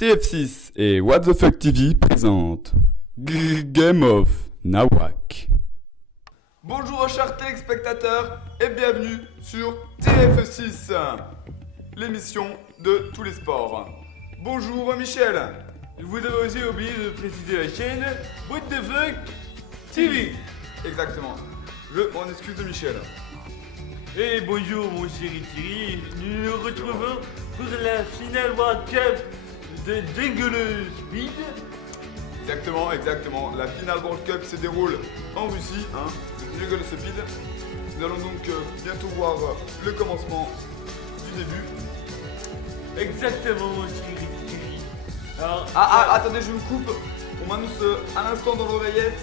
TF6 et What the Fuck TV présentent Game of Nawak. Bonjour chers téléspectateurs et bienvenue sur TF6, l'émission de tous les sports. Bonjour Michel. Vous avez aussi oublié de préciser la chaîne What the Fuck TV. Exactement. Je m'en excuse de Michel. Et bonjour mon chéri Thierry, nous nous retrouvons pour la finale World Cup de Jungle Speed. Exactement. La finale World Cup se déroule en Russie, le Jungle Speed. Nous allons donc bientôt voir le commencement du début. Exactement mon chéri Thierry. Alors, Attendez, je me coupe. On m'annonce à l'instant dans l'oreillette.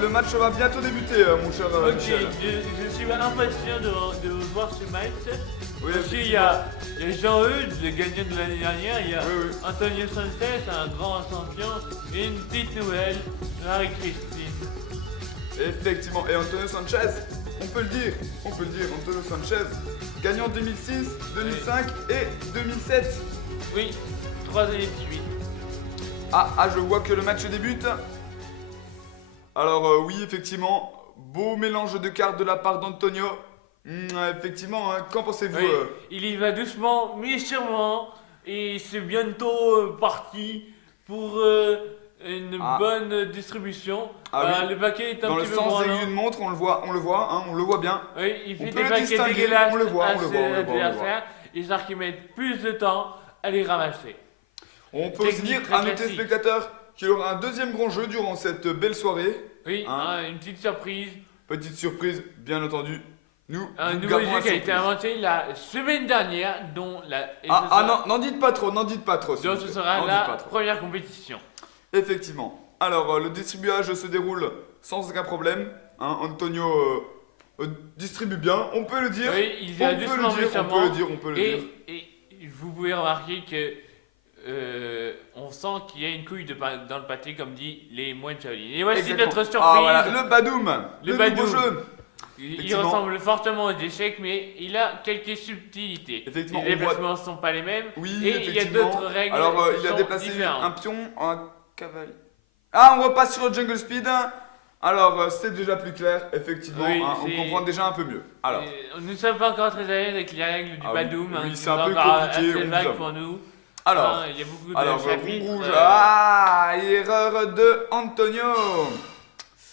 Le match va bientôt débuter, mon cher ok, Michel. je suis impatient de voir ce match. Oui, Parce qu'il y a Jean-Eudes, le gagnant de l'année dernière, il y a Oui. Antonio Sanchez, un grand champion, et une petite nouvelle, Marie-Christine. Effectivement, et Antonio Sanchez, on peut le dire, Antonio Sanchez, gagnant 2006, 2005 et 2007. Oui, 3 années de suite. Je vois que le match débute. Alors oui, effectivement, beau mélange de cartes de la part d'Antonio. Effectivement, qu'en pensez-vous Oui, il y va doucement, mais sûrement, et c'est bientôt parti pour une bonne distribution. Oui. Le paquet est un Dans le petit peu sens moins aiguille lent. d'une montre, on le voit bien. Oui, il On fait peut des le paquets distinguer, dégueulasses on le voit, à on le ses voit. adversaires, et ça qui met plus de temps à les ramasser. On peut aussi Technique dire très à nos classique. téléspectateurs qu'il y aura un deuxième grand jeu durant cette belle soirée. Oui, une petite surprise. Petite surprise, bien entendu. Nous Un vous nouveau gardons jeu la qui a été surprise. inventé la semaine dernière, dont la. Non, n'en dites pas trop, s'il Donc vous ce plaît. sera N'en dites la pas trop. première compétition. Effectivement. Alors, le distribuage se déroule sans aucun problème. Antonio distribue bien, on peut le dire. Oui, il vient doucement mais sûrement. On peut le dire. Et vous pouvez remarquer que on sent qu'il y a une couille dans le pâté, comme dit les moines Shaolin. Et voici Exactement. notre surprise. Voilà, le Badoum, Le nouveau Badoum. jeu. Il Effectivement. ressemble fortement aux échecs, mais il a quelques subtilités. Effectivement, Les on voit- déplacements ne sont pas les mêmes. Oui, et il y a effectivement. d'autres règles. Alors, qui il a sont déplacé différentes. un pion en cavalier. On repasse sur le Jungle Speed. Alors, c'est déjà plus clair, effectivement. Oui, On c'est- comprend déjà un peu mieux. Alors, Nous ne sommes pas encore très à l'aise avec les règles du oui. Badoum. Oui, qui c'est sont un peu encore compliqué, assez on vous vagues avoue. pour nous. alors. Il y a beaucoup de Alors, chapitres. roue rouge. Erreur de Antonio.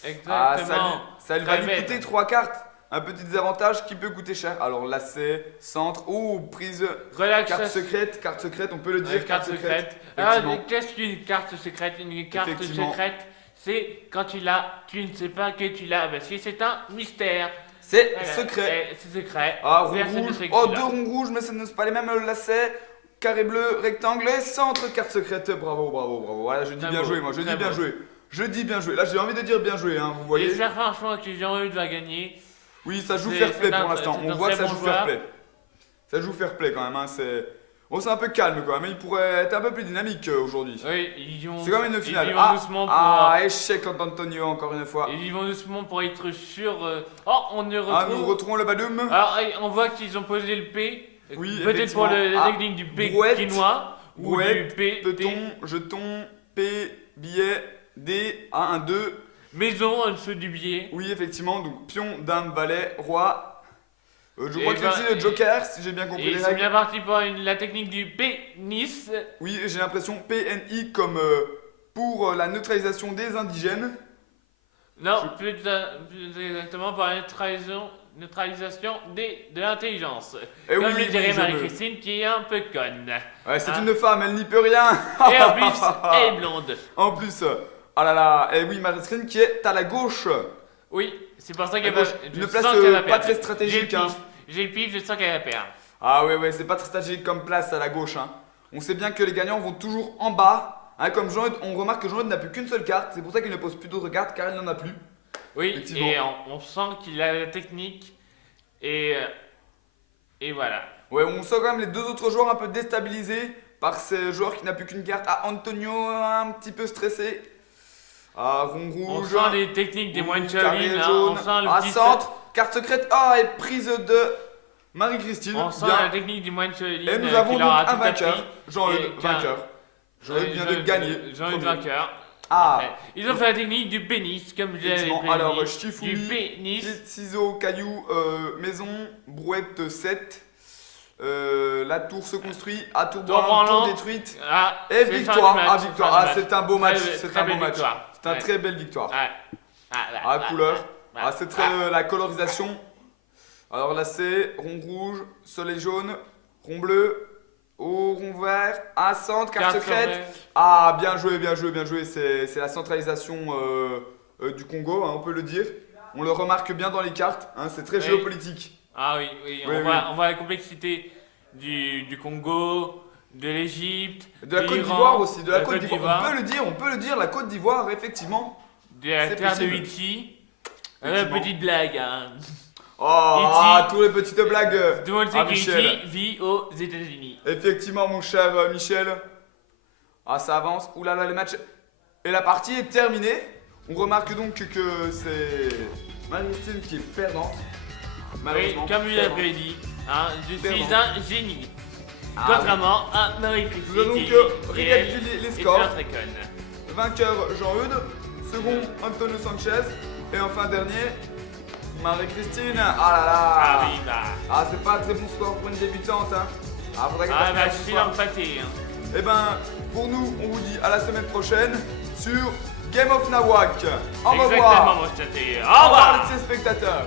Exactement. Ça lui va Très lui bête. coûter 3 cartes. Un petit désavantage qui peut coûter cher. Alors, lacet, centre, prise, Relaxation. carte secrète, on peut le dire. Carte secrète. Effectivement. Qu'est-ce qu'une carte secrète? Une carte Effectivement. secrète, c'est quand tu l'as, tu ne sais pas que tu l'as, parce que c'est un mystère. C'est Voilà. secret. C'est secret. Roue Personne ne rouge. sait que tu Deux l'as. ronds rouges, mais ce n'est pas les mêmes. Le lacet, carré bleu, rectangle et centre, carte secrète. Bravo. Voilà, je dis Très bien beau, joué, moi. Je très dis bien beau. joué. Je dis bien joué. Là, j'ai envie de dire bien joué, vous voyez. J'espère franchement que Jean-Eudes va gagner. Oui, ça joue C'est- fair play c'est un- pour l'instant. c'est On un voit que très ça bon joue fair joueur. play. Ça joue fair play quand même. C'est un peu calme quand même. Mais il pourrait être un peu plus dynamique aujourd'hui. Oui, ils vont. C'est quand même une finale. Ils vont doucement pour. Échec d'Antonio encore une fois. Ils vont doucement pour être sûr. On ne Nous retrouve. retrouvons le Badoum. Alors, on voit qu'ils ont posé le P. Oui, Peut-être pour effectivement. la technique du P brouette, quinoa. Ou du Brouette, P. peton, jeton, P, billet, D, 1, 2. Maison en dessous du billet. Oui, effectivement. Donc pion, dame, valet, roi. Je Et crois qu'il y a ben, aussi le joker, si j'ai bien compris Et les ils sont règles. bien partis pour la technique du pénis. Oui, j'ai l'impression PNI comme pour la neutralisation des indigènes. Non, plus exactement par la neutralisation de l'intelligence. Eh Comme oui, le oui, dirait je Marie-Christine, qui est un peu conne. Ouais, c'est Hein. une femme, elle n'y peut rien. Et en plus, elle est blonde. En plus, oh là là, et oui, Marie-Christine qui est à la gauche. Oui, c'est pour ça À qu'elle va. gauche, Je une place sens qu'elle va pas perdre. très stratégique. J'ai le pif, je sens qu'elle va perdre. Ouais, c'est pas très stratégique comme place à la gauche. On sait bien que les gagnants vont toujours en bas. Comme Jean-Eudes, on remarque que Jean-Eudes n'a plus qu'une seule carte. C'est pour ça qu'il ne pose plus d'autres cartes car il n'en a plus. Oui, Effectivement. et on sent qu'il a la technique. Et voilà. Ouais, on sent quand même les deux autres joueurs un peu déstabilisés par ces joueurs qui n'a plus qu'une carte. Antonio un petit peu stressé. Rond On rouge. sent les techniques des moines carré Shaolin, jaune. on sent le petit Centre, carte secrète. Et prise de Marie-Christine, On sent bien. la technique du moine Soline Et nous avons qui donc leur a un tout vainqueur. appris. Jean-Eudes, Et vainqueur. Jean-Eudes vient de gagner. Jean-Eudes Premier. vainqueur. Ah, Parfait. Ils ont fait la technique du pénis, comme je l'avais effectivement. prévenu. Alors, Du Shifumi, pénis. ciseaux, cailloux, maison, brouette 7. La tour se construit, à tour Tour branlant, tour branlant. détruite. Ah, Et c'est fin du victoire, match, ah fin victoire, du ah match. c'est un beau match, c'est Très un beau belle match. victoire. C'est une Ouais. très belle victoire. Ouais. Ah, couleur. ouais. Ah, c'est très la colorisation. Alors là c'est rond rouge, soleil jaune, rond bleu, au rond vert, à centre, carte secrète. Ah, bien joué, bien joué, bien joué. C'est la centralisation du Congo, hein, on peut le dire. On le remarque bien dans les cartes, hein, c'est très Oui. géopolitique. Ah oui, oui, Oui, on voit la complexité du Congo, de l'Égypte, De la Côte l'Iran, d'Ivoire aussi, de la Côte Côte d'Ivoire. On peut le dire, la Côte d'Ivoire, effectivement. de la C'est terre possible. de Vichy. Effectivement. Petite blague, hein. Oh, ah, Iti. tous les petites blagues. Tout le monde sait Ah, que Michel. Vichy vit aux États-Unis. Effectivement, mon cher Michel. Ah, ça avance. Ouh là là, les matchs. Et la partie est terminée. On remarque donc que c'est Marie-Christine qui est perdante. Oui, Malheureusement. comme je l'avais perdante. prédit, hein, je suis Perdant. un génie. Ah, Contrairement à Marie-Christine. Nous allons qui, donc qui, elle, récapituler les est scores. très conne. Vainqueur Jean-Eudes. Second, Antonio Sanchez. Et enfin, dernier, Marie-Christine. Ah là là. Ah oui, bah. Ah, c'est pas un très bon score pour une débutante. Hein. Ah, faudrait qu'elle Ah fasse bah, un je bon suis score. dans le pâté. Hein. Eh ben, pour nous, on vous dit à la semaine prochaine sur Game of Nawak. Au Exactement, revoir. mon chaté. Au Au revoir revoir. les téléspectateurs.